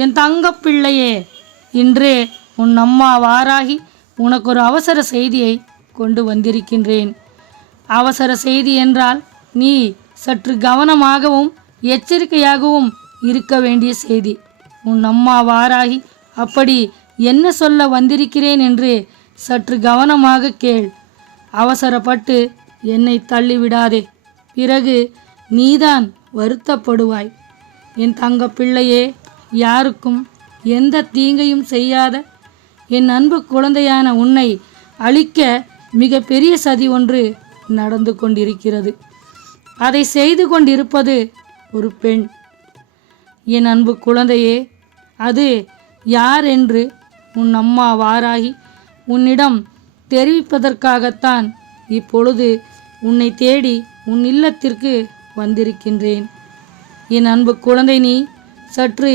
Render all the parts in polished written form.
என் தங்கப்பிள்ளையே, இன்று உன் அம்மா வாராகி உனக்கு ஒரு அவசர செய்தியை கொண்டு வந்திருக்கின்றேன். அவசர செய்தி என்றால் நீ சற்று கவனமாகவும் எச்சரிக்கையாகவும் இருக்க வேண்டிய செய்தி. உன் அம்மா வாராகி அப்படி என்ன சொல்ல வந்திருக்கிறேன் என்று சற்று கவனமாக கேள். அவசரப்பட்டு என்னை தள்ளிவிடாதே, பிறகு நீதான் வருத்தப்படுவாய். என் தங்க பிள்ளையே, யாருக்கும் எந்த தீங்கையும் செய்யாத என் அன்பு குழந்தையான உன்னை அழிக்க மிக பெரிய சதி ஒன்று நடந்து கொண்டிருக்கிறது. அதை செய்து கொண்டிருப்பது ஒரு பெண். என் அன்பு குழந்தையே, அது யார் என்று உன் அம்மா வாராகி உன்னிடம் தெரிவிப்பதற்காகத்தான் இப்பொழுது உன்னை தேடி உன் இல்லத்திற்கு வந்திருக்கின்றேன். என் அன்பு குழந்தை, நீ சற்று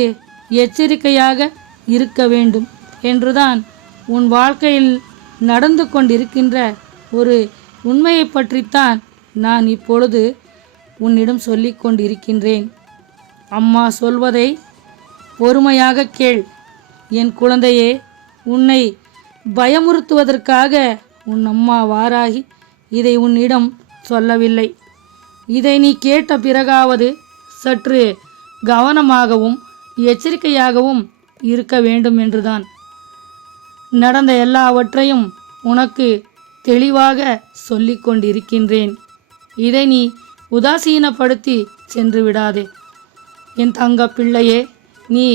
எச்சரிக்கையாக இருக்க வேண்டும் என்றுதான் உன் வாழ்க்கையில் நடந்து கொண்டிருக்கின்ற ஒரு உண்மையை பற்றித்தான் நான் இப்பொழுது உன்னிடம் சொல்லிக் கொண்டிருக்கின்றேன். அம்மா சொல்வதை பொறுமையாக கேள். என் குழந்தையே, உன்னை பயமுறுத்துவதற்காக உன் அம்மா வாராகி இதை உன்னிடம் சொல்லவில்லை. இதை நீ கேட்ட பிறகாவது சற்று கவனமாகவும் எச்சரிக்கையாகவும் இருக்க வேண்டும் என்றுதான். நடந்த எல்லாவற்றையும் உனக்கு தெளிவாக சொல்லிக் கொண்டிருக்கின்றேன். இதை நீ உதாசீனப்படுத்தி சென்று விடாதே. என் தங்க பிள்ளையே, நீ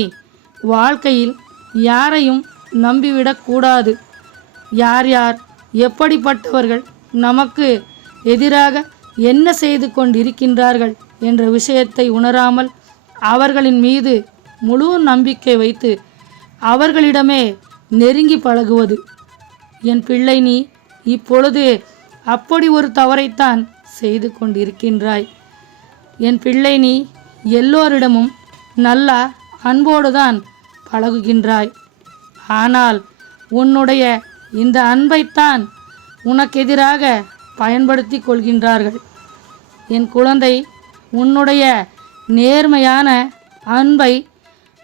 வாழ்க்கையில் யாரையும் நம்பிவிடக்கூடாது. யார் யார் எப்படிப்பட்டவர்கள் நமக்கு எதிராக என்ன செய்து கொண்டிருக்கின்றார்கள் என்ற விஷயத்தை உணராமல் அவர்களின் மீது முழு நம்பிக்கை வைத்து அவர்களிடமே நெருங்கி பழகுவது. என் பிள்ளை, நீ இப்பொழுது அப்படி ஒரு தவறைத்தான் செய்து கொண்டிருக்கின்றாய். என் பிள்ளை, நீ எல்லோரிடமும் நல்ல அன்போடுதான் பழகுகின்றாய். ஆனால் உன்னுடைய இந்த அன்பைத்தான் உனக்கெதிராக பயன்படுத்தி கொள்கின்றார்கள். என் குழந்தை, உன்னுடைய நேர்மையான அன்பை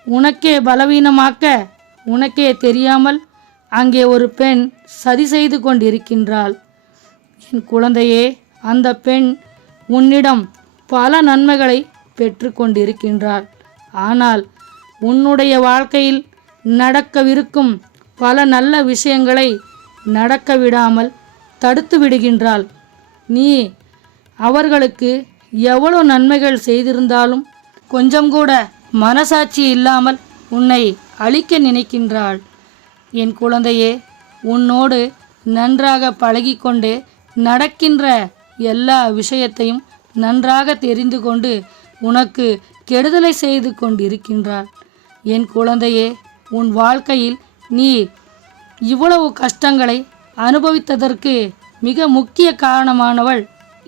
உனக்கே பலவீனமாக்க உனக்கே தெரியாமல் அங்கே ஒரு பெண் சதி செய்து கொண்டிருக்கின்றாள். என் குழந்தையே, அந்த பெண் உன்னிடம் பல நன்மைகளை பெற்று கொண்டிருக்கின்றாள். ஆனால் உன்னுடைய வாழ்க்கையில் நடக்கவிருக்கும் பல நல்ல விஷயங்களை நடக்க விடாமல் தடுத்து விடுகின்றாள். நீ அவர்களுக்கு எவ்வளோ நன்மைகள் செய்திருந்தாலும் கொஞ்சம் கூட மனசாட்சி இல்லாமல் உன்னை அழிக்க நினைக்கின்றாள். என் குழந்தையே, உன்னோடு நன்றாக பழகிக்கொண்டு நடக்கின்ற எல்லா விஷயத்தையும் நன்றாக தெரிந்து கொண்டு உனக்கு கெடுதலை செய்து கொண்டிருக்கின்றாள். என் குழந்தையே, உன் வாழ்க்கையில் நீ இவ்வளவு கஷ்டங்களை அனுபவித்ததற்கு மிக முக்கிய காரணமானவள்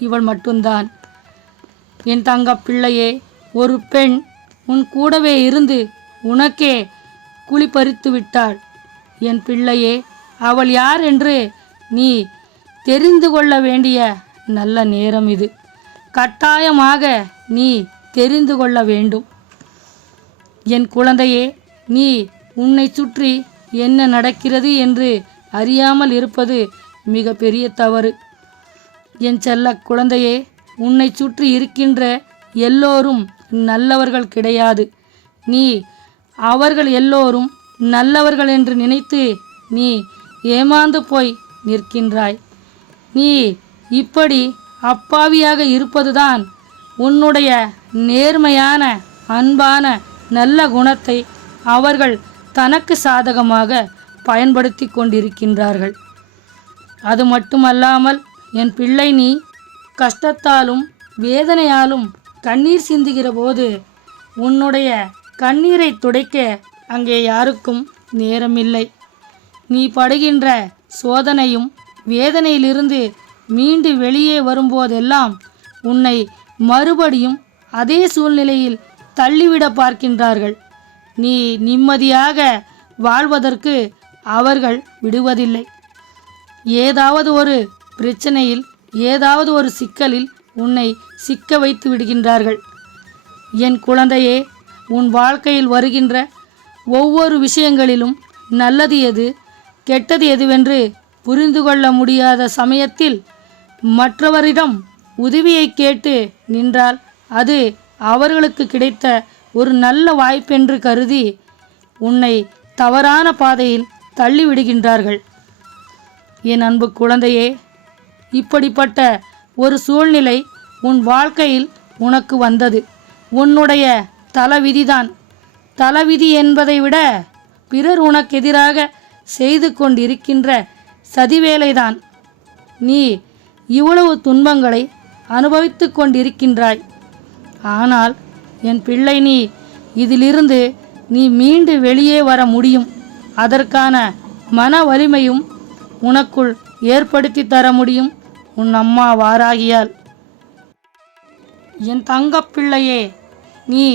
இவள் மட்டும்தான். என் தங்க பிள்ளையே, ஒரு பெண் உன் கூடவே இருந்து உனக்கே குழிபறித்து விட்டாள். என் பிள்ளையே, அவள் யார் என்று நீ தெரிந்து கொள்ள வேண்டிய நல்ல நேரம் இது. கட்டாயமாக நீ தெரிந்து கொள்ள வேண்டும். என் குழந்தையே, நீ உன்னை சுற்றி என்ன நடக்கிறது என்று அறியாமல் இருப்பது மிக பெரிய தவறு. என் செல்ல குழந்தையே, உன்னை சுற்றி இருக்கின்ற எல்லோரும் நல்லவர்கள் கிடையாது. நீ அவர்கள் எல்லோரும் நல்லவர்கள் என்று நினைத்து நீ ஏமாந்து போய் நிற்கின்றாய். நீ இப்படி அப்பாவியாக இருப்பதுதான் உன்னுடைய நேர்மையான அன்பான நல்ல குணத்தை அவர்கள் தனக்கு சாதகமாக பயன்படுத்தி கொண்டிருக்கின்றார்கள். அது மட்டுமல்லாமல் என் பிள்ளை, நீ கஷ்டத்தாலும் வேதனையாலும் கண்ணீர் சிந்துகிற போது உன்னுடைய கண்ணீரை துடைக்க அங்கே யாருக்கும் நேரமில்லை. நீ படுகின்ற சோதனையும் வேதனையிலிருந்து மீண்டு வெளியே வரும்போதெல்லாம் உன்னை மறுபடியும் அதே சூழ்நிலையில் தள்ளிவிட பார்க்கின்றார்கள். நீ நிம்மதியாக வாழ்வதற்கு அவர்கள் விடுவதில்லை. ஏதாவது ஒரு பிரச்சனையில், ஏதாவது ஒரு சிக்கலில் உன்னை சிக்க வைத்து விடுகின்றார்கள். என் குழந்தையே, உன் வாழ்க்கையில் வருகின்ற ஒவ்வொரு விஷயங்களிலும் நல்லது எது கெட்டது எதுவென்று புரிந்து கொள்ள முடியாத சமயத்தில் மற்றவரிடம் உதவியை கேட்டு நின்றால் அது அவர்களுக்கு கிடைத்த ஒரு நல்ல வாய்ப்பென்று கருதி உன்னை தவறான பாதையில் தள்ளிவிடுகின்றார்கள். என் அன்பு குழந்தையே, இப்படிப்பட்ட ஒரு சூழ்நிலை உன் வாழ்க்கையில் உனக்கு வந்தது உன்னுடைய தலைவிதிதான். தலைவிதி என்பதை விட பிறர் உனக்கு எதிராக செய்து கொண்டிருக்கின்ற சதிவேலைதான். நீ இவ்வளவு துன்பங்களை அனுபவித்து கொண்டிருக்கின்றாய். ஆனால் என் பிள்ளை, நீ இதிலிருந்து மீண்டு வெளியே வர முடியும். அதற்கான மன வலிமையும் உனக்குள் ஏற்படுத்தி தர முடியும் உன் அம்மா வாராகியால். என் தங்கப்பிள்ளையே, நீ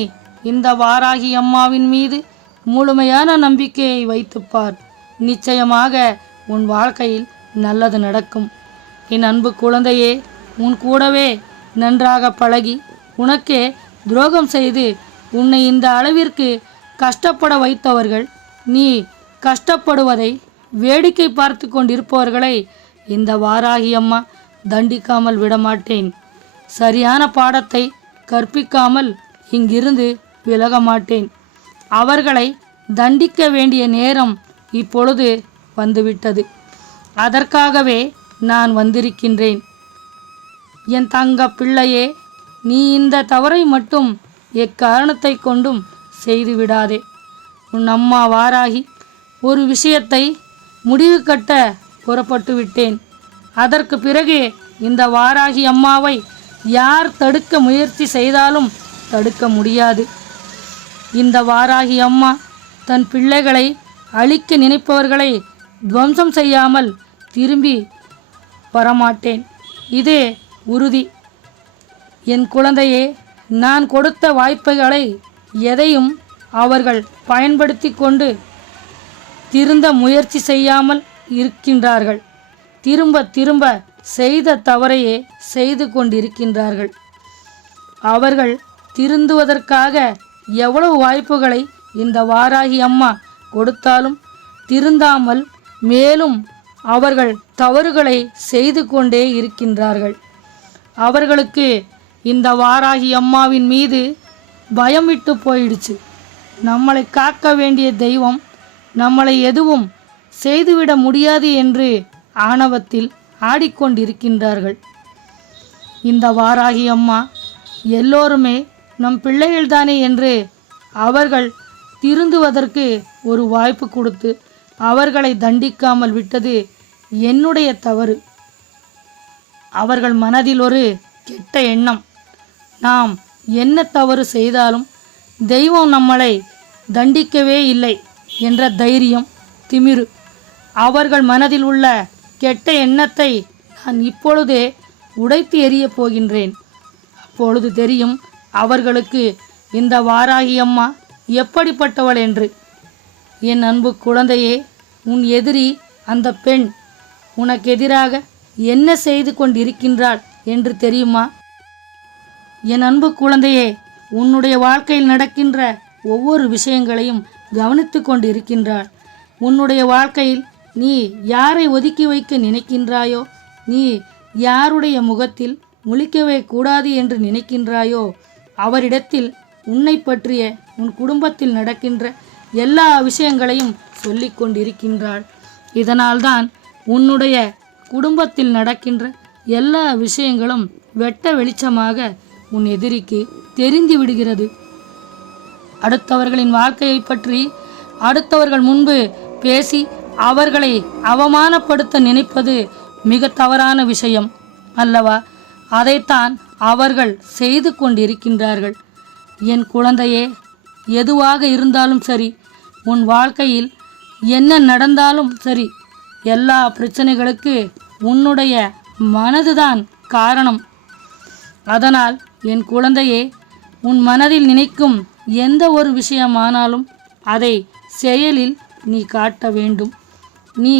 இந்த வாராகி அம்மாவின் மீது முழுமையான நம்பிக்கையை வைத்துப்பார். நிச்சயமாக உன் வாழ்க்கையில் நல்லது நடக்கும். என் அன்பு குழந்தையே, உன் கூடவே நன்றாக பழகி உனக்கே துரோகம் செய்து உன்னை இந்த அளவிற்கு கஷ்டப்பட வைத்தவர்கள், நீ கஷ்டப்படுவதை வேடிக்கை பார்த்து கொண்டிருப்பவர்களை இந்த வாராகி அம்மா தண்டிக்காமல் விடமாட்டேன். சரியான பாடத்தை கற்பிக்காமல் இங்கிருந்து விலக மாட்டேன். அவர்களை தண்டிக்க வேண்டிய நேரம் இப்பொழுது வந்துவிட்டது. அதற்காகவே நான் வந்திருக்கின்றேன். என் தங்க பிள்ளையே, நீ இந்த தவறை மட்டும் எக்காரணத்தை கொண்டும் செய்து விடாதே. உன் அம்மா வாராகி ஒரு விஷயத்தை முடிவு கட்ட புறப்பட்டு விட்டேன். அதற்கு பிறகு இந்த வாராகி அம்மாவை யார் தடுக்க முயற்சி செய்தாலும் தடுக்க முடியாது. இந்த வாராகி அம்மா தன் பிள்ளைகளை அழிக்க நினைப்பவர்களை துவம்சம் செய்யாமல் திரும்பி வரமாட்டேன். இது உறுதி. என் குழந்தையே, நான் கொடுத்த வாய்ப்புகளை எதையும் அவர்கள் பயன்படுத்தி கொண்டு திருந்த முயற்சி செய்யாமல் இருக்கின்றார்கள். திரும்ப திரும்ப செய்த தவறையே செய்து கொண்டிருக்கின்றார்கள். அவர்கள் திருந்துவதற்காக எவ்வளவு வாய்ப்புகளை இந்த வாராகி அம்மா கொடுத்தாலும் திருந்தாமல் மேலும் அவர்கள் தவறுகளை செய்து கொண்டே இருக்கின்றார்கள். அவர்களுக்கு இந்த வாராகி அம்மாவின் மீது பயம் விட்டு போயிடுச்சு. நம்மளை காக்க வேண்டிய தெய்வம் நம்மளை எதுவும் செய்துவிட முடியாது என்று ஆணவத்தில் ஆடிக்கொண்டிருக்கின்றார்கள். இந்த வாராகி அம்மா எல்லோருமே நம் பிள்ளைகள்தானே என்று அவர்கள் திருந்துவதற்கு ஒரு வாய்ப்பு கொடுத்து அவர்களை தண்டிக்காமல் விட்டது என்னுடைய தவறு. அவர்கள் மனதில் ஒரு கெட்ட எண்ணம், நாம் என்ன தவறு செய்தாலும் தெய்வம் நம்மளை தண்டிக்கவே இல்லை என்ற தைரியம், திமிரு. அவர்கள் மனதில் உள்ள கெட்ட எண்ணத்தை நான் இப்பொழுதே உடைத்து எறியப் போகின்றேன். அப்பொழுது தெரியும் அவர்களுக்கு இந்த வாராகி அம்மா எப்படிப்பட்டவள் என்று. என் அன்பு குழந்தையே, உன் எதிரி அந்த பெண் உனக்கு எதிராக என்ன செய்து கொண்டிருக்கின்றாள் என்று தெரியுமா? என் அன்பு குழந்தையே, உன்னுடைய வாழ்க்கையில் நடக்கின்ற ஒவ்வொரு விஷயங்களையும் கவனித்து கொண்டு இருக்கின்றாள். உன்னுடைய வாழ்க்கையில் நீ யாரை ஒதுக்கி வைக்க நினைக்கின்றாயோ, நீ யாருடைய முகத்தில் முழிக்கவே கூடாது என்று நினைக்கின்றாயோ, அவரிடத்தில் உன்னை பற்றிய உன் குடும்பத்தில் நடக்கின்ற எல்லா விஷயங்களையும் சொல்லி கொண்டிருக்கின்றாள். இதனால்தான் உன்னுடைய குடும்பத்தில் நடக்கின்ற எல்லா விஷயங்களும் வெட்ட வெளிச்சமாக உன் எதிரிக்கு தெரிந்து விடுகிறது. அடுத்தவர்களின் வாழ்க்கையை பற்றி அடுத்தவர்கள் முன்பு பேசி அவர்களை அவமானப்படுத்த நினைப்பது மிக தவறான விஷயம் அல்லவா? அதைத்தான் அவர்கள் செய்து கொண்டிருக்கின்றார்கள். என் குழந்தையே, எதுவாக இருந்தாலும் சரி, உன் வாழ்க்கையில் என்ன நடந்தாலும் சரி, எல்லா பிரச்சனைகளுக்கு உன்னுடைய மனதுதான் காரணம். அதனால் என் குழந்தையே, உன் மனதில் நினைக்கும் எந்த ஒரு விஷயமானாலும் அதை செயலில் நீ காட்ட வேண்டும். நீ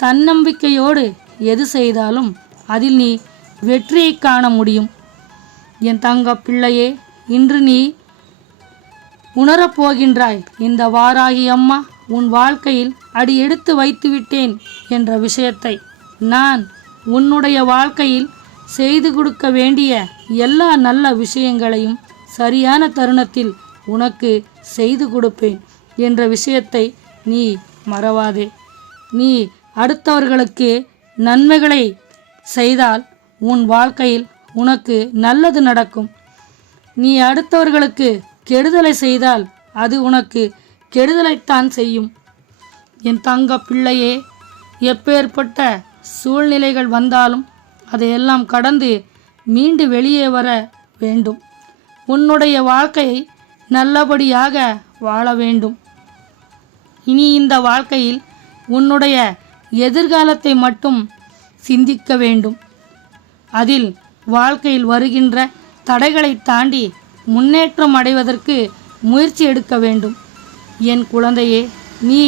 தன்னம்பிக்கையோடு எது செய்தாலும் அதில் நீ வெற்றியை காண முடியும். என் தங்க பிள்ளையே, இன்று நீ உணரப்போகின்றாய். இந்த வாராகி அம்மா உன் வாழ்க்கையில் அடி எடுத்து வைத்துவிட்டேன் என்ற விஷயத்தை. நான் உன்னுடைய வாழ்க்கையில் செய்து கொடுக்க வேண்டிய எல்லா நல்ல விஷயங்களையும் சரியான தருணத்தில் உனக்கு செய்து கொடுப்பேன் என்ற விஷயத்தை நீ மறவாதே. நீ அடுத்தவர்களுக்கு நன்மைகளை செய்தால் உன் வாழ்க்கையில் உனக்கு நல்லது நடக்கும். நீ அடுத்தவர்களுக்கு கெடுதலை செய்தால் அது உனக்கு கெடுதலைத்தான் செய்யும். என் தங்க பிள்ளையே, எப்பேற்பட்ட சூழ்நிலைகள் வந்தாலும் அதையெல்லாம் கடந்து மீண்டு வெளியே வர வேண்டும். உன்னுடைய வாழ்க்கையை நல்லபடியாக வாழ வேண்டும். இனி இந்த வாழ்க்கையில் உன்னுடைய எதிர்காலத்தை மட்டும் சிந்திக்க வேண்டும். அதில் வாழ்க்கையில் வருகின்ற தடைகளை தாண்டி முன்னேற்றம் அடைவதற்கு முயற்சி எடுக்க வேண்டும். என் குழந்தையே, நீ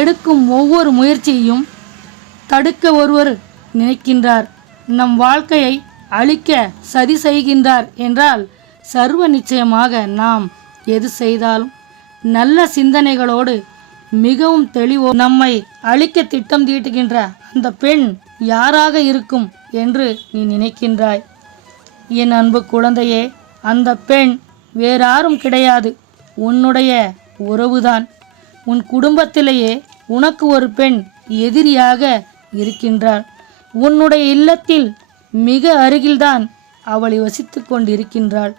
எடுக்கும் ஒவ்வொரு முயற்சியையும் தடுக்க ஒருவர் நினைக்கின்றார், நம் வாழ்க்கையை அழிக்க சதி செய்கின்றார் என்றால் சர்வ நிச்சயமாக நாம் எது செய்தாலும் நல்ல சிந்தனைகளோடு மிகவும் தெளிவோ நம்மை அழிக்க திட்டம் தீட்டுகின்ற அந்த பெண் யாராக இருக்கும் என்று நீ நினைக்கின்றாய். என் அன்பு குழந்தையே, அந்த பெண் வேறாரும் கிடையாது, உன்னுடைய உறவுதான். உன் குடும்பத்திலேயே உனக்கு ஒரு பெண் எதிரியாக இருக்கின்றாள். உன்னுடைய இல்லத்தில் மிக அருகில்தான் அவள் வசித்து கொண்டிருக்கின்றாள்.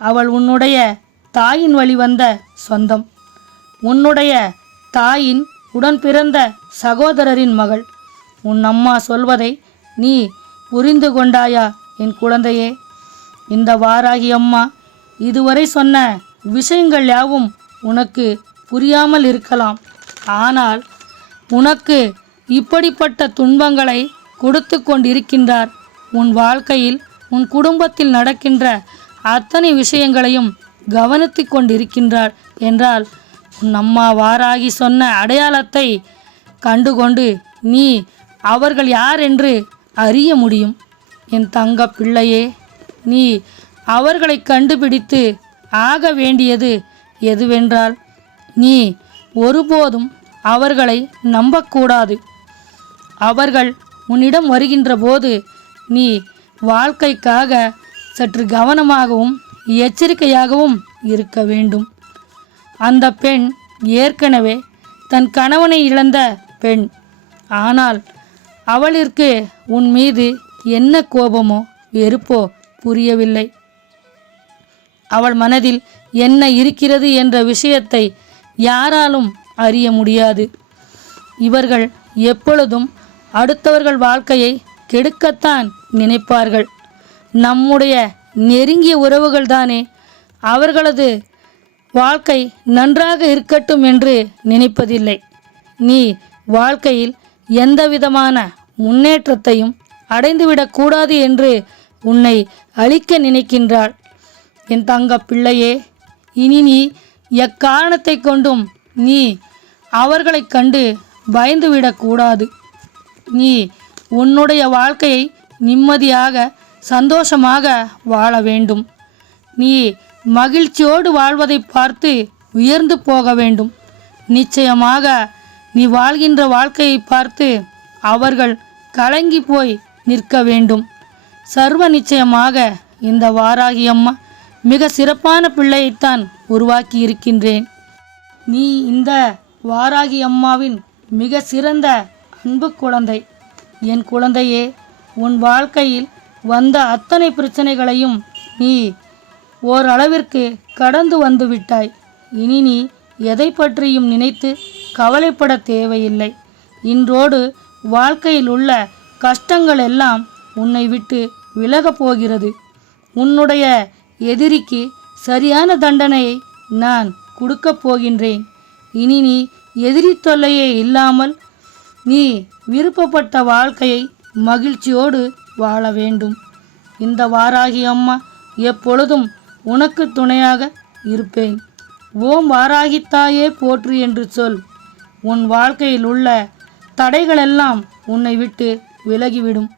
அவள் உன்னுடைய தாயின் வழி வந்த சொந்தம். உன்னுடைய தாயின் உடன் பிறந்த சகோதரரின் மகள். உன் அம்மா சொல்வதை நீ புரிந்து கொண்டாயா என் குழந்தையே? இந்த வாராகி அம்மா இதுவரை சொன்ன விஷயங்கள் யாவும் உனக்கு புரியாமல் இருக்கலாம். ஆனால் உனக்கு இப்படிப்பட்ட துன்பங்களை கொடுத்து கொண்டிருக்கின்றார். உன் வாழ்க்கையில் உன் குடும்பத்தில் நடக்கின்ற அத்தனை விஷயங்களையும் கவனித்து கொண்டிருக்கின்றார் என்றால் உன் அம்மா வாராகி சொன்ன அடையாளத்தை கண்டுகொண்டு நீ அவர்கள் யார் என்று அறிய முடியும். என் தங்க பிள்ளையே, நீ அவர்களை கண்டுபிடித்து ஆக வேண்டியது எதுவென்றால் நீ ஒருபோதும் அவர்களை நம்பக்கூடாது. அவர்கள் உன்னிடம் வருகின்ற போது நீ வாழ்க்கைக்காக சற்று கவனமாகவும் எச்சரிக்கையாகவும் இருக்க வேண்டும். அந்த பெண் ஏற்கனவே தன் கணவனை இழந்த பெண். ஆனால் அவளிற்கு உன் மீது என்ன கோபமோ வெறுப்போ புரியவில்லை. அவள் மனதில் என்ன இருக்கிறது என்ற விஷயத்தை யாராலும் அறிய முடியாது. இவர்கள் எப்பொழுதும் அடுத்தவர்கள் வாழ்க்கையை கெடுக்கத்தான் நினைப்பார்கள். நம்முடைய நெருங்கிய உறவுகள்தானே அவர்களது வாழ்க்கை நன்றாக இருக்கட்டும் என்று நினைப்பதில்லை. நீ வாழ்க்கையில் எந்தவிதமான முன்னேற்றத்தையும் அடைந்துவிடக்கூடாது என்று உன்னை அழிக்க நினைக்கின்றாள். என் தங்க பிள்ளையே, இனி நீ எக்காரணத்தை கொண்டும் நீ அவர்களை கண்டு பயந்துவிடக்கூடாது. நீ உன்னுடைய வாழ்க்கையை நிம்மதியாக சந்தோஷமாக வாழ வேண்டும். நீ மகிழ்ச்சியோடு வாழ்வதை பார்த்து உயர்ந்து போக வேண்டும். நிச்சயமாக நீ வாழ்கின்ற வாழ்க்கையை பார்த்து அவர்கள் கலங்கி போய் நிற்க வேண்டும். சர்வ நிச்சயமாக இந்த வாராகி அம்மா மிக சிறப்பான பிள்ளையைத்தான் உருவாக்கி இருக்கின்றேன். நீ இந்த வாராகி அம்மாவின் மிக சிறந்த அன்பு குழந்தை. என் குழந்தையே, உன் வாழ்க்கையில் வந்த அத்தனை பிரச்சனைகளையும் நீ ஓரளவிற்கு கடந்து வந்து விட்டாய். இனி நீ எதை பற்றியும் நினைத்து கவலைப்பட தேவையில்லை. இன்றோடு வாழ்க்கையில் உள்ள கஷ்டங்கள் எல்லாம் உன்னை விட்டு விலகப் போகிறது. உன்னுடைய எதிரிக்கு சரியான தண்டனையை நான் கொடுக்கப் போகின்றேன். இனி நீ எதிரி தொல்லையே இல்லாமல் நீ விருப்பப்பட்ட வாழ்க்கையை மகிழ்ச்சியோடு வாழ வேண்டும். இந்த வாராகி அம்மா எப்பொழுதும் உனக்கு துணையாக இருப்பேன். ஓம் வாராகி தாயே போற்று என்று சொல். உன் வாழ்க்கையில் உள்ள தடைகளெல்லாம் உன்னை விட்டு விலகிவிடும்.